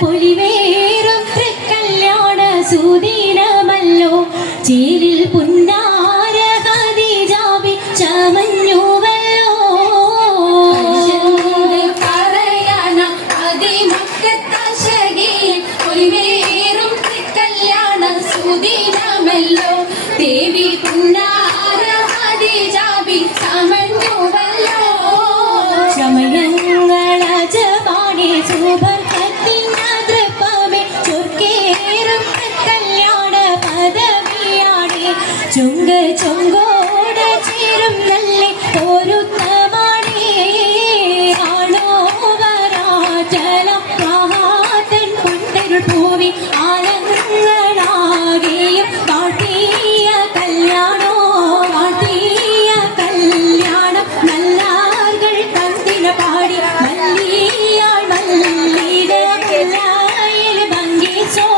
പൊലിവേറും തൃക്കല്യാണ സുദിനമല്ലോ ചേലിൽ പുന്നാര ഖദീജാബി ചമഞ്ഞുവല്ലോ പറയാന അതിമക്കത്തശകയിൽ പൊലിവേറും തൃക്കല്യാണ സുദിനമല്ലോ ദേവി പുന്നാര ഖദീജാബി ചമഞ്ഞുവല്ലോ ചമയങ്ങളജപാണി സുബർക്കത്തിനതൃപ്പമേ ചൊർക്കേറും കല്യാണ പദവിയാണി ചുങ്ക ചൊങ്കോട് ചേരും നല്ല ഒരുത്തമാണി ആണോ വരാറ്റലം മഹാതൻ കൊണ്ടൊരു പൂവി ആലങ്ങളാകെയും പാട്ടിയ കല്യാണോ പാട്ടിയ കല്യാണം നല്ലാർകൾ തന്തിന പാടി മല്ലിയാൾ മല്ലിടയിൽ ഭംഗിച്ചോ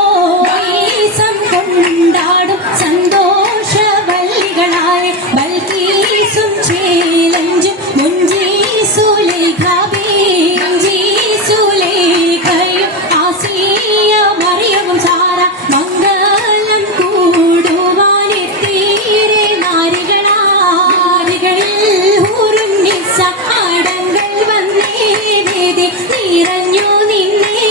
ഈസം കൊണ്ടാടും സന്തോഷവല്ലികളായ ബൽക്കീസും ചേലഞ്ചും മുഞ്ചീസുലേഖയും ആസിയ മറിയവും സാറ മംഗലം കൂടുവാനെത്തീരെ നാരികളിൽ ഹൂറുന്നിസ ആടങ്ങൾ വന്നേ ദേദി നിറഞ്ഞു നിന്നേ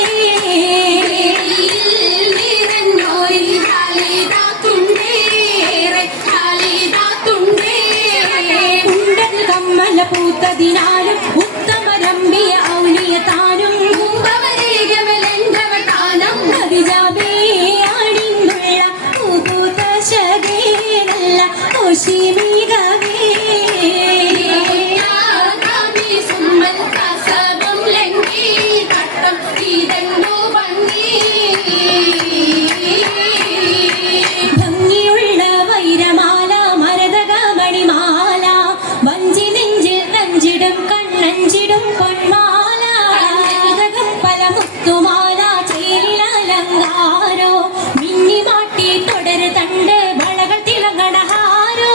നിറഞ്ഞോരിൽ ഖാലിദാത്തുണ്ടേറെ ഉണ്ടൽ കമ്മല പൂത്തതിനാലും ഉത്തമരമ്പിയ ഔനിയ താനും മുമ്പവരേകമലെന്തവതാനം ഖദീജാബേ അണിന്നുള്ള പൂത്ത ശകേനല്ല ഓശിമികവേ സുമ്മൽ കസബം ലംഘി തട്ടം ഇതണ്ടു ഭംഗി ഭംഗിയുള്ള വൈരമാല മരതക മണിമാല വഞ്ചി നെഞ്ചിൽ നഞ്ചിടും കണ്ണഞ്ചിടും പൊന്മാല പല മുത്തുമാല ചേലിൽ അലങ്കാരോ മിന്നി മാട്ടി തുടര് തണ്ട് വളകൾ തിളങ്ങണഹാരോ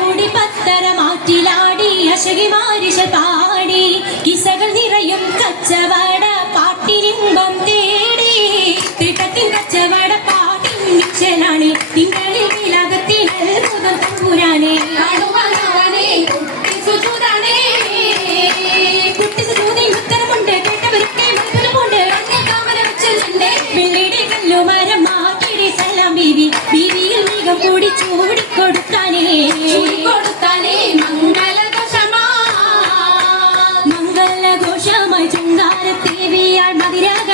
മുടി പത്തര മാറ്റിലാടി അശകി മാരിശ പാടി കിസകൾ നിറയും കച്ചവട പാട്ടിനിമ്പം തേടി തിട്ടത്തിൻ കച്ചവട പാട്ടിൻ മിച്ചനാണ് തിങ്കളിൽ വിലകത്തിൽ അത്ഭുതം തമ്പുരാനെ കാണുവാനവനെ കുട്ടിസുജൂദാണേ കുട്ടിസുജൂദിൽ ഉത്തരമുണ്ട് കേട്ടവരുടെ മത്സരമുണ്ട് കാമന വെച്ചിട്ടുണ്ട് വെള്ളിയുടെ കല്ലുമരം മാറ്റിയുടെ സലാം ബീവി ബീവിയിൽ മികം കൂടി ചൂടിക്കൊടുത്താനേ കൊടുത്താനേ മംഗളദോഷമാ മംഗളഘോഷമായി ചുങ്കാരത്തേവിയാൾ മതിരാക